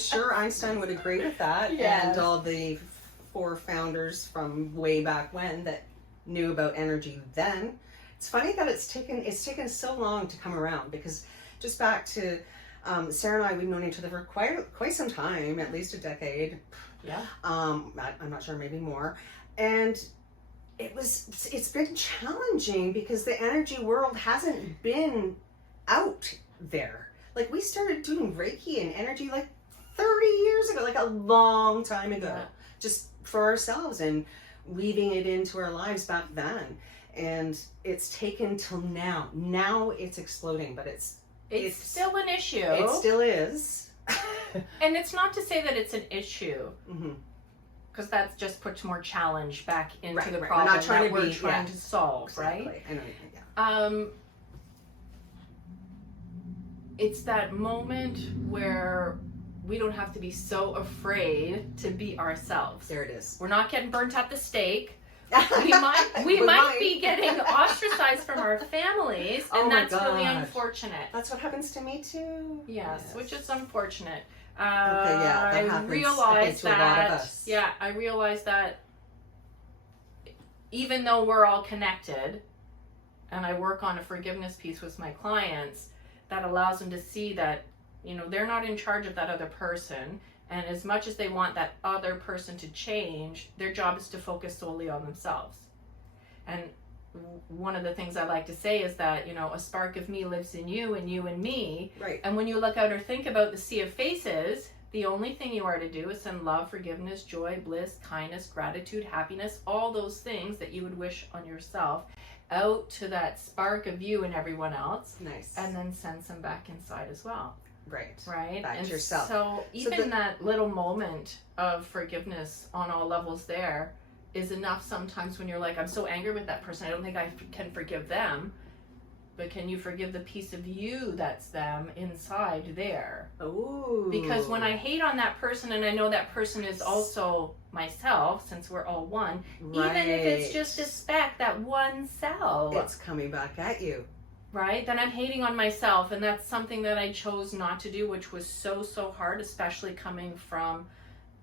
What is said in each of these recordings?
sure Einstein would agree with that. Yes. And all the 4 founders from way back when that knew about energy then. It's funny that it's taken so long to come around, because just back to Sarah and I, we've known each other for quite some time, at least a decade. Yeah. I'm not sure, maybe more. And it's been challenging because the energy world hasn't been out there. Like, we started doing Reiki and energy like 30 years ago, like a long time ago, just for ourselves, and weaving it into our lives back then. And it's taken till now. Now it's exploding, but it's still an issue. It still is. And it's not to say that it's an issue, Mm-hmm. because that just puts more challenge back into Right, the right. problem we're trying yeah. to solve, Exactly. right? I know, yeah. It's that moment where we don't have to be so afraid to be ourselves. There it is. We're not getting burnt at the stake. We might be getting ostracized from our families, and Oh my that's really gosh. unfortunate. That's what happens to me too. Yes, which is unfortunate. Okay, yeah, that I happens, I think, realize to a lot of us. Yeah, I realize that even though we're all connected, and I work on a forgiveness piece with my clients, that allows them to see that, you know, they're not in charge of that other person. And as much as they want that other person to change, their job is to focus solely on themselves. And one of the things I like to say is that, you know, a spark of me lives in you and you in me. Right. And when you look out or think about the sea of faces, the only thing you are to do is send love, forgiveness, joy, bliss, kindness, gratitude, happiness, all those things that you would wish on yourself, out to that spark of you and everyone else. Nice. And then send some back inside as well. Right. Right? Back and to yourself. So even that little moment of forgiveness on all levels there is enough sometimes when you're like, I'm so angry with that person, I don't think I can forgive them. But can you forgive the piece of you that's them inside there? Ooh. Because when I hate on that person, and I know that person is also myself, since we're all one, Right. even if it's just a speck, that one cell, it's coming back at you. right? Then I'm hating on myself, and that's something that I chose not to do, which was so hard, especially coming from,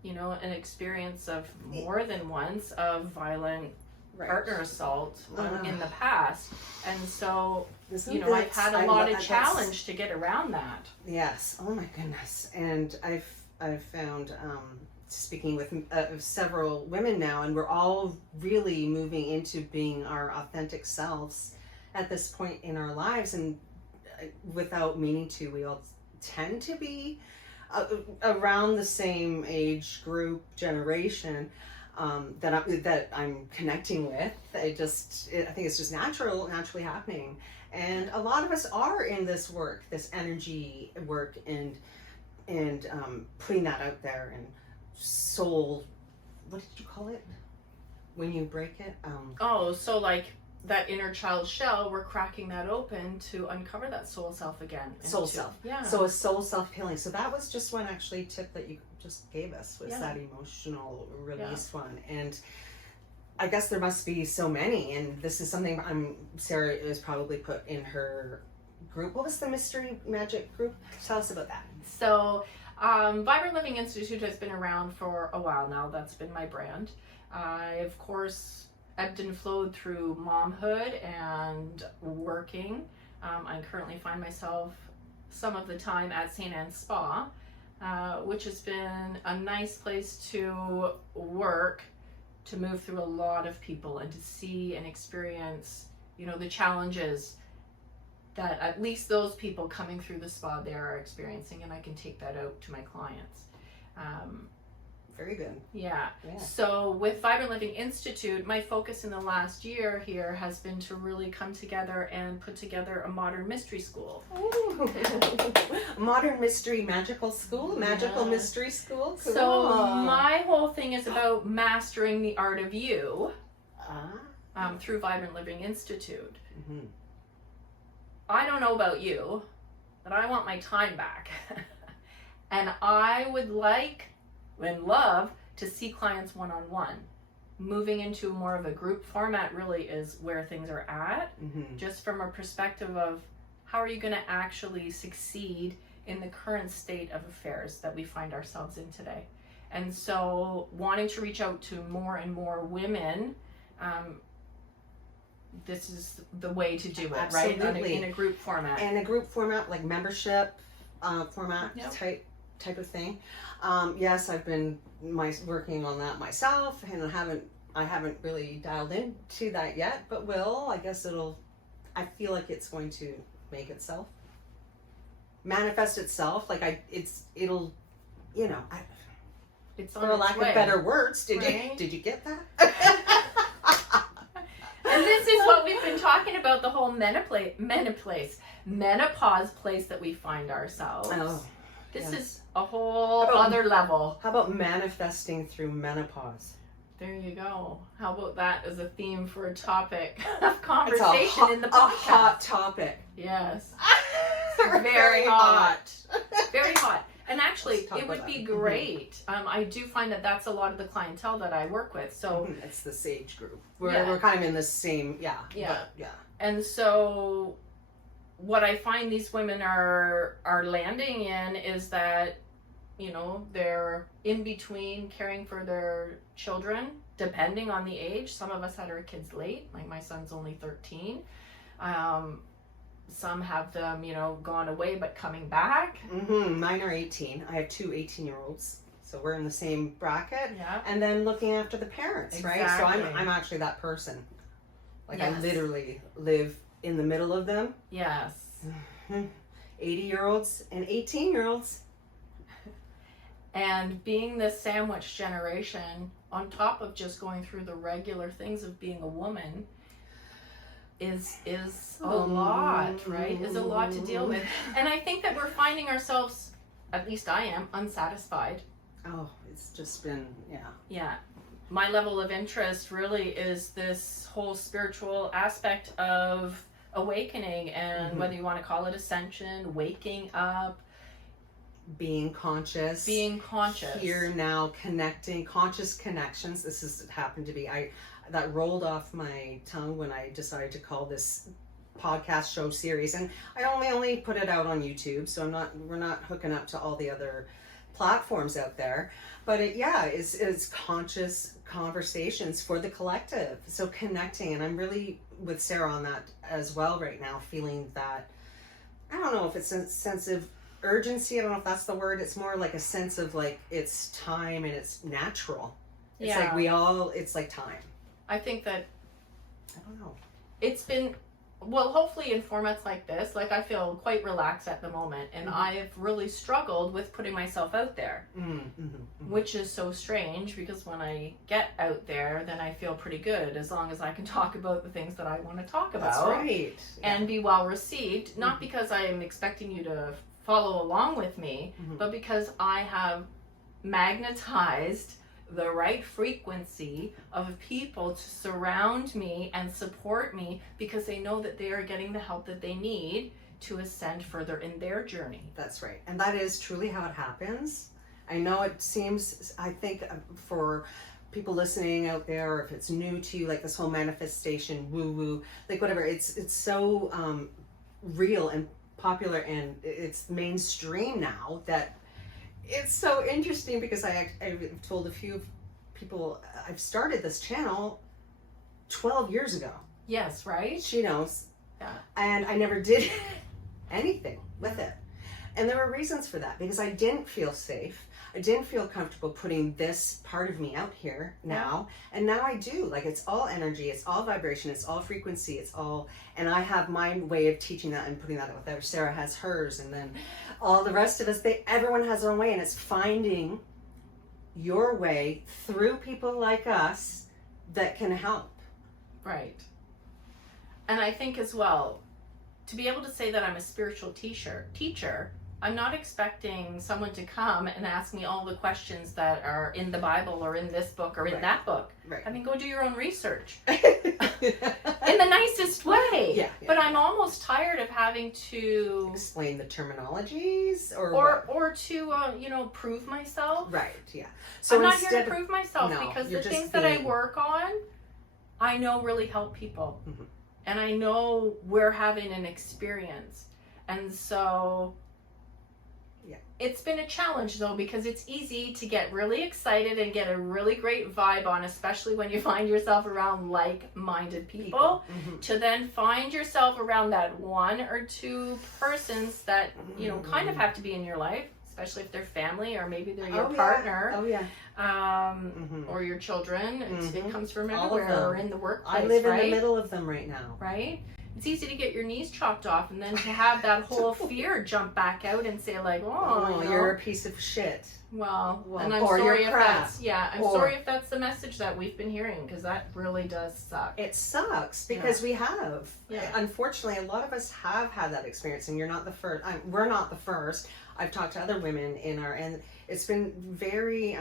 you know, an experience of more than once of violent partner assault in the past. And so, you know, I've had a lot of challenge to get around that. Yes. Oh my goodness. And I've found, speaking with several women now, and we're all really moving into being our authentic selves at this point in our lives, and without meaning to, we all tend to be around the same age group, generation, that I'm connecting with. I think it's just naturally happening. And a lot of us are in this work, this energy work, and putting that out there, and soul, what did you call it when you break it? So like that inner child shell, we're cracking that open to uncover that soul self again. Soul self. Yeah. So a soul self healing. So that was just one actually tip that you just gave us, was that emotional release one. And I guess there must be so many, and this is something Sarah is probably put in her group. What was the Mystery Magic group? Tell us about that. So Vibrant Living Institute has been around for a while now. That's been my brand. I, of course, ebbed and flowed through momhood and working. I currently find myself some of the time at St. Anne's Spa, which has been a nice place to work, to move through a lot of people and to see and experience, you know, the challenges that at least those people coming through the spa there are experiencing, and I can take that out to my clients. Very good. Yeah. So with Vibrant Living Institute, my focus in the last year here has been to really come together and put together a modern mystery school. Ooh. Modern mystery magical school, magical mystery school. Cool. So my whole thing is about mastering the art of you through Vibrant Living Institute. Mm-hmm. I don't know about you, but I want my time back. And I would like and love to see clients one-on-one. Moving into more of a group format really is where things are at, just from a perspective of how are you going to actually succeed in the current state of affairs that we find ourselves in today. And so wanting to reach out to more and more women, this is the way to do it, Absolutely. right? In a group format. And a group format, like membership format type of thing. Yes, I've been working on that myself, and I haven't really dialed into that yet, but I guess I feel like it's going to make itself manifest itself. Like it'll, it's for lack of better words. Did you get that? And this is what we've been talking about, the whole menopause place that we find ourselves. Oh, this is a whole other level. How about manifesting through menopause? There you go. How about that as a theme for a topic of conversation in the podcast? A hot topic. Yes. Very hot. Very hot. And actually, it would be great. I do find that that's a lot of the clientele that I work with. So it's the sage group. We're kind of in the same, yeah. And so what I find these women are landing in is that, they're in between caring for their children, depending on the age. Some of us had our kids late, like my son's only 13. Some have them, gone away but coming back. Mine are 18. I have two 18-year-olds, so we're in the same bracket. Yeah. And then looking after the parents, exactly. right? So I'm actually that person. Like yes. I literally live in the middle of them. Yes. 80-year-olds and 18-year-olds. And being this sandwich generation, on top of just going through the regular things of being a woman, is a lot, right? Is a lot to deal with. And I think that we're finding ourselves, at least I am, unsatisfied. Oh, it's just been, Yeah. My level of interest really is this whole spiritual aspect of awakening, and whether you want to call it ascension, waking up, being conscious, here now, connecting, conscious connections. This has happened to be, that rolled off my tongue when I decided to call this podcast show series, and I only put it out on YouTube, so we're not hooking up to all the other platforms out there, but it's conscious conversations for the collective, so connecting. And I'm really with Sarah on that as well right now, feeling that, I don't know if it's a sense of urgency, I don't know if that's the word, it's more like a sense of like it's time and it's natural. It's like it's like time. I think that, I don't know, it's been, well, hopefully in formats like this, like I feel quite relaxed at the moment, and I've really struggled with putting myself out there, which is so strange, because when I get out there, then I feel pretty good, as long as I can talk about the things that I want to talk about. That's right. And be well received, not because I am expecting you to follow along with me, but because I have magnetized the right frequency of people to surround me and support me, because they know that they are getting the help that they need to ascend further in their journey. That's right. And that is truly how it happens. I know it seems, I think for people listening out there, or if it's new to you, like this whole manifestation woo-woo, like whatever, it's so real and popular, and it's mainstream now, that it's so interesting, because I've told a few people I've started this channel 12 years ago. Yes, right? She knows. Yeah. And I never did anything with it. And there were reasons for that, because I didn't feel safe. I didn't feel comfortable putting this part of me out here now. And now I do. Like, it's all energy, it's all vibration, it's all frequency, it's all, and I have my way of teaching that and putting that out there. Sarah has hers, and then all the rest of us, everyone has their own way, and it's finding your way through people like us that can help. Right. And I think as well, to be able to say that I'm a spiritual teacher, I'm not expecting someone to come and ask me all the questions that are in the Bible or in this book or in that book. Right. I mean, go do your own research. In the nicest way. Yeah. But I'm almost tired of having to explain the terminologies or to prove myself. Right. Yeah. So I'm not here to prove myself, because the things that I being... work on, I know really help people. Mm-hmm. And I know we're having an experience. And so It's been a challenge though, because it's easy to get really excited and get a really great vibe on, especially when you find yourself around like-minded people. Mm-hmm. To then find yourself around that one or two persons that, you know, kind of have to be in your life, especially if they're family or maybe they're your partner. Oh yeah. Or your children. It comes from All of everywhere, or them. in the workplace. I live right? in the middle of them right now. Right? It's easy to get your knees chopped off, and then to have that whole fear jump back out and say like, oh, you know, you're a piece of shit. Well, and I'm or sorry you're if crap. that's sorry if that's the message that we've been hearing, because that really does suck. It sucks because we have. Yeah. Unfortunately, a lot of us have had that experience, and you're not the first. We're not the first. I've talked to other women in our, and it's been very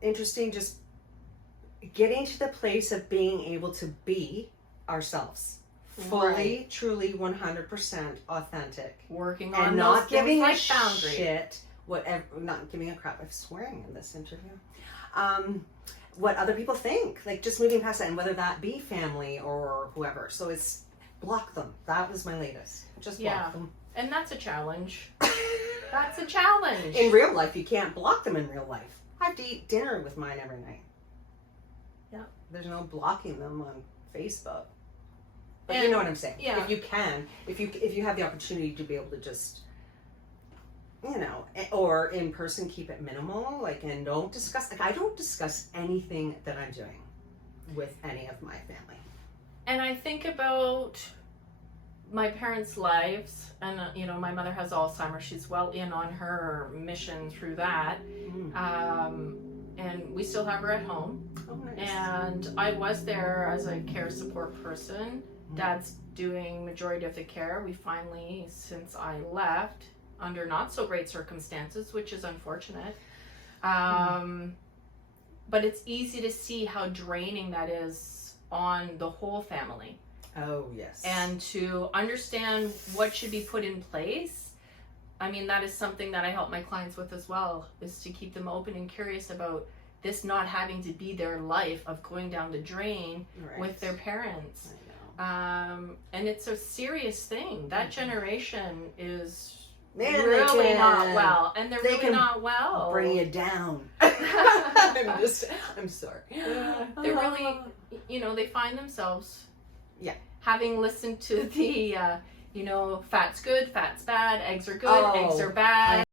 interesting, just getting to the place of being able to be ourselves. Fully, Right. truly, 100% authentic. Working on And those not things giving like a boundaries. shit, whatever, not giving a crap. I'm swearing in this interview. What other people think, like just moving past that, and whether that be family or whoever. So it's block them. That was my latest. Just block them. And that's a challenge. That's a challenge. In real life, you can't block them in real life. I have to eat dinner with mine every night. Yeah. There's no blocking them on Facebook. But And, you know what I'm saying. yeah. If you can, if you have the opportunity to be able to just, you know, or in person, keep it minimal, like, and don't discuss, like, I don't discuss anything that I'm doing with any of my family. And I think about my parents' lives, and you know, my mother has Alzheimer's. She's well in on her mission through that. And we still have her at home. Oh, nice. And I was there as a care support person. Dad's doing majority of the care. We finally, since I left, under not so great circumstances, which is unfortunate. But it's easy to see how draining that is on the whole family. Oh, yes. And to understand what should be put in place. I mean, that is something that I help my clients with as well, is to keep them open and curious about this not having to be their life of going down the drain with their parents. I know. And it's a serious thing. That generation is Man, really they not can well, and they're really not well. bring you down. I'm sorry. They're really, you know, they find themselves, Yeah. having listened to the, you know, fat's good, fat's bad, eggs are good, Oh, eggs are bad.